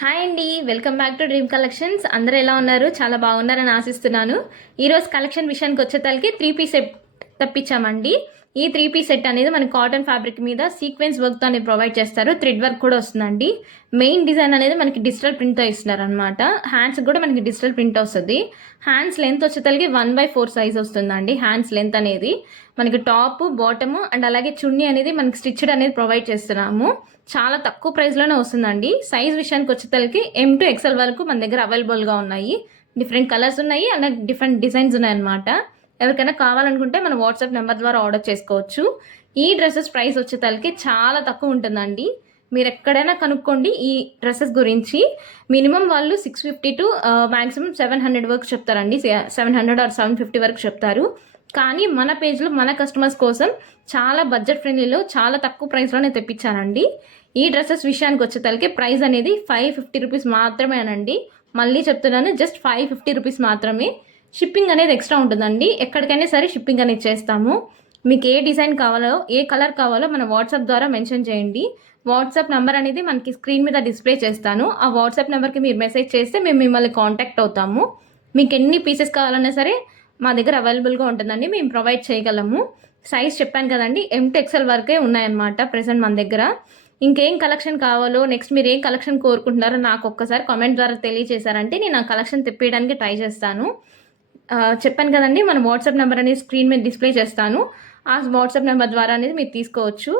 Hi అండి, welcome back to dream collections. అందరూ ఎలా ఉన్నారు? చాలా బాగున్నారని ఆశిస్తున్నాను. ఈరోజు కలెక్షన్ విషయానికి వచ్చేసరికి 3 పీస్ సెట్ తప్పించామండి. ఈ 3 పీస్ సెట్ అనేది మనకి కాటన్ ఫ్యాబ్రిక్ మీద సీక్వెన్స్ వర్క్తో అనేది ప్రొవైడ్ చేస్తారు. థ్రెడ్ వర్క్ కూడా వస్తుందండి. మెయిన్ డిజైన్ అనేది మనకి డిజిటల్ ప్రింట్తో ఇస్తున్నారు అనమాట. హ్యాండ్స్ కూడా మనకి డిజిటల్ ప్రింట్ వస్తుంది. హ్యాండ్స్ లెంత్ వచ్చేసరికి 1/4 సైజ్ వస్తుందండి. హ్యాండ్స్ లెంత్ అనేది మనకి టాప్, బాటమ్ అండ్ అలాగే చున్నీ అనేది మనకి స్టిచ్డ్ అనేది ప్రొవైడ్ చేస్తున్నాము. చాలా తక్కువ ప్రైస్లోనే వస్తుందండి. సైజ్ విషయానికి వచ్చేసరికి M to XL వరకు మన దగ్గర అవైలబుల్గా ఉన్నాయి. డిఫరెంట్ కలర్స్ ఉన్నాయి అండ్ డిఫరెంట్ డిజైన్స్ ఉన్నాయన్నమాట. ఎవరికైనా కావాలనుకుంటే మన వాట్సాప్ నెంబర్ ద్వారా ఆర్డర్ చేసుకోవచ్చు. ఈ డ్రెస్సెస్ ప్రైస్ వచ్చేసరికి చాలా తక్కువ ఉంటుందండి. మీరు ఎక్కడైనా కనుక్కోండి ఈ డ్రెస్సెస్ గురించి. మినిమం వాళ్ళు 650 టు మ్యాక్సిమం 700 వరకు చెప్తారండి. 700 ఆర్ 750 వరకు చెప్తారు. కానీ మన పేజ్లో మన కస్టమర్స్ కోసం చాలా బడ్జెట్ ఫ్రెండ్లీలో చాలా తక్కువ ప్రైస్లోనే తెప్పించానండి. ఈ డ్రెస్సెస్ విషయానికి వచ్చేసరికి ప్రైస్ అనేది 550 రూపీస్ మాత్రమేనండి. మళ్ళీ చెప్తున్నాను, జస్ట్ 550 రూపీస్ మాత్రమే. షిప్పింగ్ అనేది ఎక్స్ట్రా ఉంటుందండి. ఎక్కడికైనా సరే షిప్పింగ్ అనేది చేస్తాము. మీకు ఏ డిజైన్ కావాలో, ఏ కలర్ కావాలో మన వాట్సాప్ ద్వారా మెన్షన్ చేయండి. వాట్సాప్ నెంబర్ అనేది మనకి స్క్రీన్ మీద డిస్ప్లే చేస్తాను. ఆ వాట్సాప్ నెంబర్కి మీరు మెసేజ్ చేస్తే మేము మిమ్మల్ని కాంటాక్ట్ అవుతాము. మీకు ఎన్ని పీసెస్ కావాలన్నా సరే మా దగ్గర అవైలబుల్గా ఉంటుందండి. మేము ప్రొవైడ్ చేయగలము. సైజ్ చెప్పాను కదండి, M to XL వరకే ఉన్నాయన్నమాట ప్రెసెంట్ మన దగ్గర. ఇంకేం కలెక్షన్ కావాలో, నెక్స్ట్ మీరు ఏం కలెక్షన్ కోరుకుంటున్నారో నాకు ఒక్కసారి కామెంట్ ద్వారా తెలియజేశారంటే నేను ఆ కలెక్షన్ తెప్పించడానికి ట్రై చేస్తాను. చెప్పాను కదండి, మన వాట్సాప్ నెంబర్ అనేది స్క్రీన్ మీద డిస్ప్లే చేస్తాను. ఆ వాట్సాప్ నెంబర్ ద్వారా అనేది మీరు తీసుకోవచ్చు.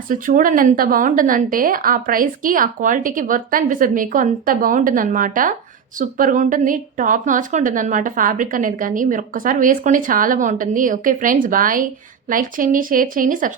అసలు చూడండి ఎంత బాగుంటుందంటే, ఆ ప్రైస్కి ఆ క్వాలిటీకి వర్త్ అనిపిస్తుంది మీకు. అంత బాగుంటుంది అనమాట. సూపర్గా ఉంటుంది. టాప్ నాచ్గా ఉంటుంది అనమాట ఫ్యాబ్రిక్ అనేది. కానీ మీరు ఒక్కసారి వేసుకొని చాలా బాగుంటుంది. Okay friends, bye. లైక్ చేయండి, షేర్ చేయండి, సబ్స్క్రైబ్